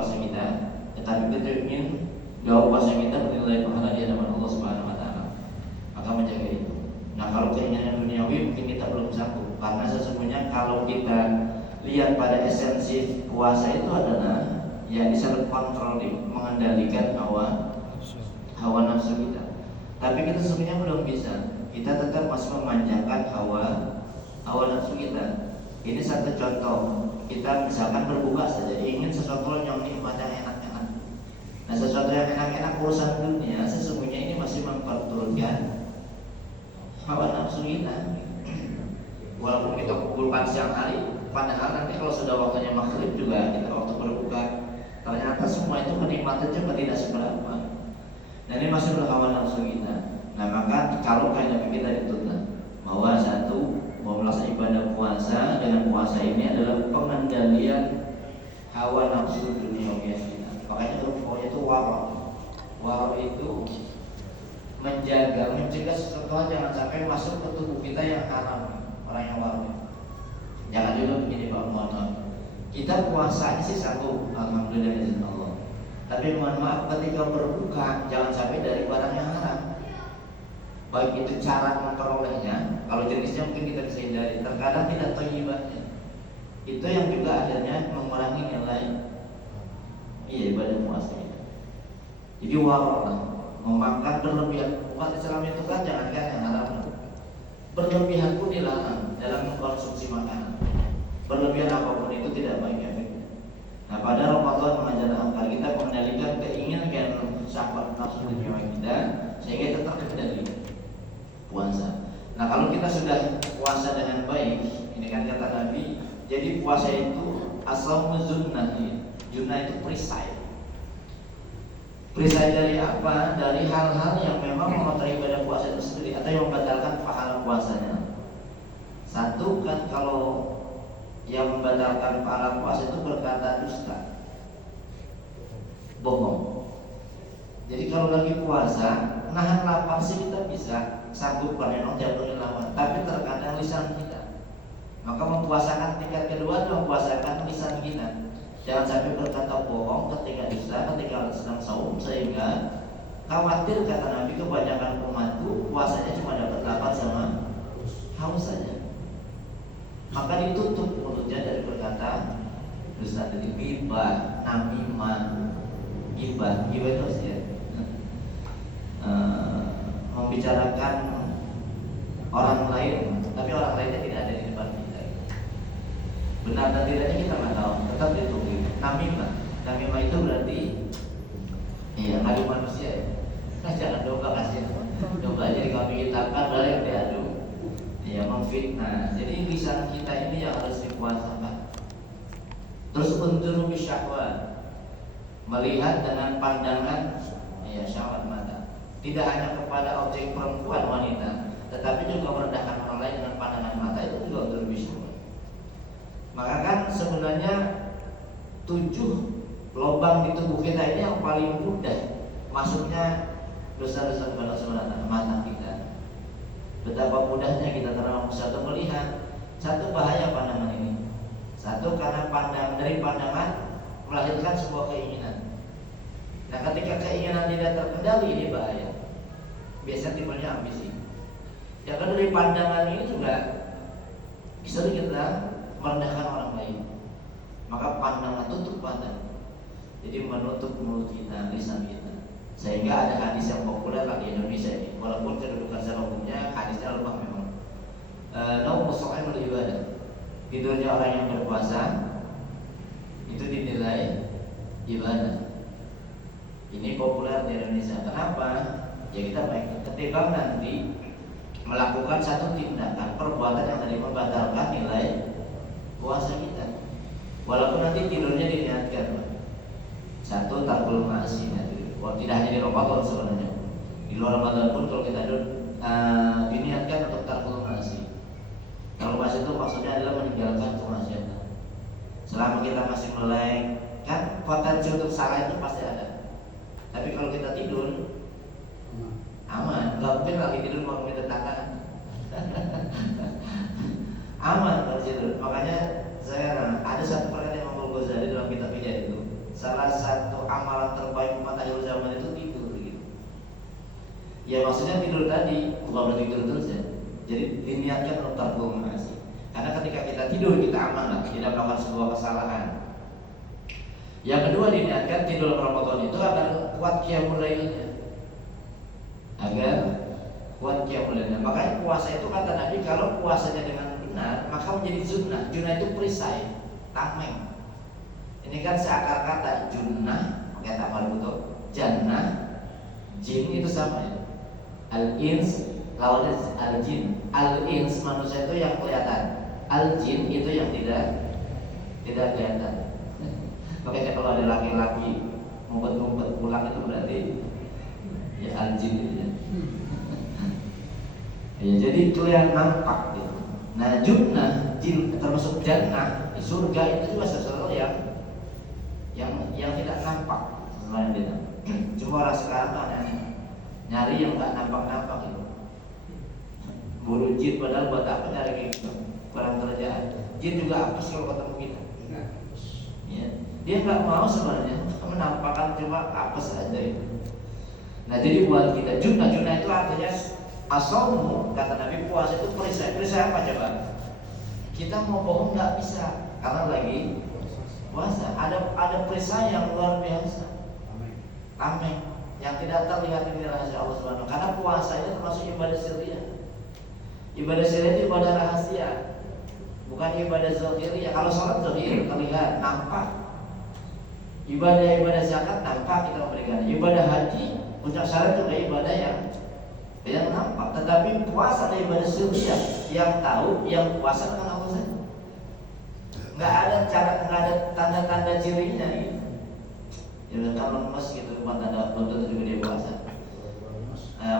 puasa kita, tetapi kita ingin bahwa puasa kita bernilai pahala di hadapan Allah Subhanahu wa taala. Maka menjaga itu. Nah, kalau keinginan duniawi mungkin kita belum sanggup, karena sesungguhnya kalau kita lihat pada esensi puasa itu adalah ya bisa controlling, mengendalikan hawa nafsu kita. Tapi kita sebenarnya belum bisa. Kita tetap masih memanjakan hawa nafsu kita. Ini satu contoh. Kita misalkan berbuka saja, ingin sesuatu yang nikmat yang enak-enak. Nah, sesuatu yang enak-enak urusan dunia sesungguhnya ini masih memperturutkan hawa nafsu kita. Walaupun kita kumpulkan siang hari, padahal nanti kalau sudah waktunya maghrib juga kita waktu berbuka, ternyata semua itu kenikmatan juga tidak seberapa. Dan ini masih berhawa nafsu kita. Nah, maka kalau kayak kita dituntut bahwa satu, mau melaksanakan ibadah puasa dengan puasa ini adalah pengendalian hawa nafsu dunia kita. Makanya itu waro itu mencegah sesuatu jangan sampai masuk ke tubuh kita yang haram. Orang yang waro jangan juga begini Pak, mohon maaf. Kita puasa ini sih sanggup, alhamdulillah izin Allah. Tapi mohon maaf ketika berbuka jangan sampai dari barang yang haram. Baik itu cara memperolehnya, kalau jenisnya mungkin kita bisa hindari. Terkadang tidak thayyibatnya. Itu yang juga akhirnya mengurangi nilai ibadah puasa kita. Jadi waro memakan berlebihan. Umat Islam itu kan jangankan yang haram, berlebihan pun dilarang dalam mengkonsumsi makanan. Berlebihan apapun itu tidak baik efeknya. Nah, pada Ramadan mengajarkan agar kita mengendalikan keinginan syahwat nafsu dunia kita sehingga itu terkendali puasa. Nah, kalau kita sudah puasa dengan baik, ini kan kata Nabi, jadi puasa itu asal junnah. Junnah itu perisai. Perisai dari apa? Dari hal-hal yang memang mengotori ibadah puasa itu sendiri atau yang membatalkan pahala puasanya. Satu kan kalau yang membatalkan pahala puasa itu berkata dusta, bohong. Jadi kalau lagi puasa, nahan lapar sih kita bisa, sanggup memang jatuhnya lama. Tapi terkadang lisan kita, maka mempuasakan tingkat kedua adalah mempuasakan lisan kita. Jangan sampai berkata bohong ketika dusta, ketika sedang saum, sehingga khawatir kata Nabi kebanyakan umatku puasanya cuma dapat lapar sama haus saja. Maka ditutup mulutnya dari berkata dusta, dari ghibah, namimah, ghibah itu sih membicarakan orang lain, tapi orang lainnya tidak ada di depan kita. Benar dan tidaknya kita nggak tahu, tetap itu namimah. Namimah itu berarti ngadu manusia ya. Nah, jangan domba kasih domba aja dikambing hitamkan malah yang diadu. Ya, memfitnah. Jadi lisan kita ini yang harus dipuasakan. Terus unzuru bisyahwat, melihat dengan pandangan syahwat mata. Tidak hanya kepada objek perempuan wanita, tetapi juga merendahkan orang lain dengan pandangan mata, itu juga unzuru bisyahwat. Maka kan sebenarnya 7 lubang di tubuh kita ini yang paling mudah masuknya dosa-dosa kepada sebenarnya mata kita. Betapa mudahnya kita terlalu satu melihat. Satu, bahaya pandangan ini. Satu, karena dari pandangan melahirkan sebuah keinginan. Nah, ketika keinginan tidak terkendali, ini bahaya. Biasanya timbulnya ambisi. Yang kedua, dari pandangan ini juga bisa kita merendahkan orang lain. Maka pandangan tutup mata, jadi menutup mulut kita, lisan kita. Sehingga ada hadis yang populer di Indonesia ini, walaupun kedudukan secara umumnya hadisnya lemah memang. Naumu sha'imul ibadah, tidurnya orang yang berpuasa itu dinilai ibadah. Ini populer di Indonesia. Kenapa? Ya kita baik ketimbang nanti melakukan satu tindakan perbuatan yang tadi membatalkan nilai puasa kita. Walaupun nanti tidurnya diniatkan, satu tarkul ma'asiyah. Tidak hanya di Ramadan sebenarnya, di luar Ramadan pun kalau kita diniatkan untuk tarkul ma'asiyah. Tarkul ma'asiyah itu maksudnya adalah meninggalkan kemaksiatan. Selama kita masih melek, kan potensi untuk salah itu pasti ada. Tapi kalau kita tidur aman, nggak mungkin lagi tidur mau minta tangan. Aman kalau tidur. Makanya saya ada satu perkataan Imam Ghazali dalam kitabnya itu, salah Ya maksudnya tidur tadi bukan berarti tidur terus ya. Jadi diniatkan untuk tarkul ma'asi. Karena ketika kita tidur kita aman lah, tidak melakukan sebuah kesalahan. Yang kedua diniatkan tidur Ramadan itu agar kuat qiyamul lailnya. Agar kuat qiyamul lailnya. Makanya puasa itu kata Nabi kalau puasanya dengan benar maka menjadi junnah. Junnah itu perisai, tameng. Ini kan seakar kata junnah pakai tamar betul. Jannah, jin itu sama ya. Al-ins lawannya al-jin. Al-ins manusia itu yang kelihatan. Al-jin itu yang tidak kelihatan. Makanya kalau ada laki-laki ngumpet-ngumpet pulang itu berarti ya al-jin itu ya. Ya jadi kelihatan nampak gitu. Nah junnah, jin termasuk jannah, surga itu juga sesuatu yang tidak nampak selain itu. Cuma orang sekarang kan nyari yang nggak nampak-nampak itu. Buru jin padahal buat apa nyari gitu? Kurang kerjaan. Jin juga apes kalau ketemu kita. Ya. Dia nggak mau sebenarnya menampakkan cuma apes aja itu. Nah jadi buat kita junnah itu artinya asalmu kata Nabi puasa itu perisai apa coba? Kita mau bohong nggak bisa karena lagi puasa. Ada perisai yang luar biasa. Tameng yang tidak terlihat di rahasia Allah Subhanahu. Karena puasa itu termasuk ibadah sirriyah. Ibadah sirriyah itu ibadah rahasia, bukan ibadah zahiriyah. Kalau sholat zahir terlihat nampak. Ibadah zakat nampak kita memberikan. Ibadah haji puncak syarat juga ibadah yang nampak. Tetapi puasa adalah ibadah sirriyah yang tahu yang puasa dengan Allah saja. Nggak ada tanda-tanda cirinya gitu. Ya kalau lemes gitu bukan tanda belum tentu juga dia puasa.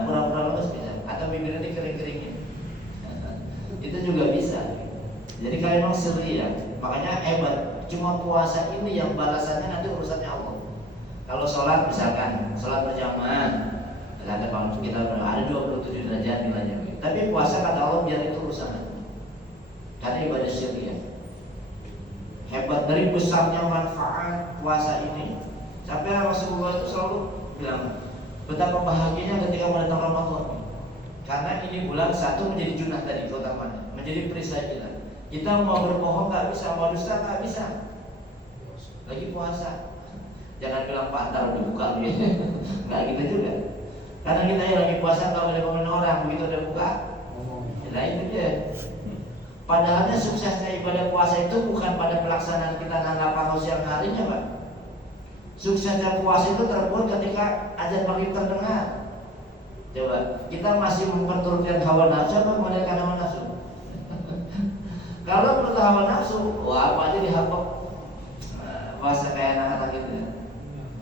Pura-pura lemes bisa, atau bibirnya dikering-keringin. Itu juga bisa. Jadi kalau memang sirriyah, makanya hebat. Cuma puasa ini yang balasannya nanti urusannya Allah. Kalau sholat misalkan, sholat berjamaah, kata Pak kita ada 27 derajat nilainya. Tapi puasa kata Allah biar itu urusan. Karena ibadah sirriyah. Hebat dari besarnya manfaat puasa ini. Sampai Rasulullah itu selalu bilang betapa bahagianya ketika mendatang Ramadan. Karena ini bulan satu menjadi junnah tadi keutamanya, menjadi perisai kita. Kita mau berbohong nggak bisa, mau dusta nggak bisa. Lagi puasa, jangan bilang Pak ntar udah buka gitu. Nggak gitu juga. Karena kita yang lagi puasa nggak boleh ngomongin orang, begitu udah buka, nah itu dia. Padahalnya suksesnya ibadah puasa itu bukan pada pelaksanaan kita nanggap kalau siang harinya, Pak. Suksesnya puasa itu terbuat ketika azan maghrib terdengar. Coba, kita masih memperturutkan hawa nafsu atau menggunakan hawa nafsu? Kalau menurut hawa nafsu, wah apa aja dihapok. Puasa kayak anak-anak gitu ya.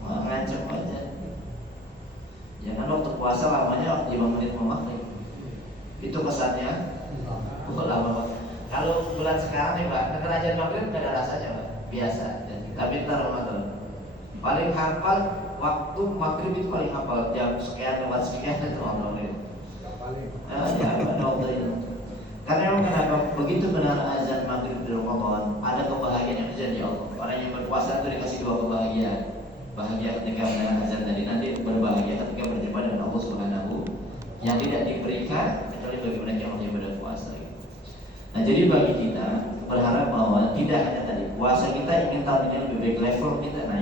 Wah, ngancem aja. Jangan waktu puasa lamanya 5 menit maghrib. Itu kesannya lama banget. Kalau bulan sekarang nih Pak, dekat azan maghrib nggak ada rasanya Pak, biasa. Tapi ntar Ramadan paling hafal waktu maghrib itu paling hafal jam sekian lewat sekian itu maghrib. Ya ada waktu itu. Karena memang kenapa begitu benar azan maghrib di Ramadan ada kebahagiaan yang terjadi Allah. Orang yang berpuasa itu dikasih 2 kebahagiaan. Bahagia ketika mendengar azan tadi, nanti berbahagia ketika berjumpa dengan Allah Subhanahu yang tidak diberikan kecuali bagi mereka yang berpuasa. Nah jadi bagi kita berharap bahwa tidak hanya tadi puasa kita ingin tahun ini lebih baik level kita,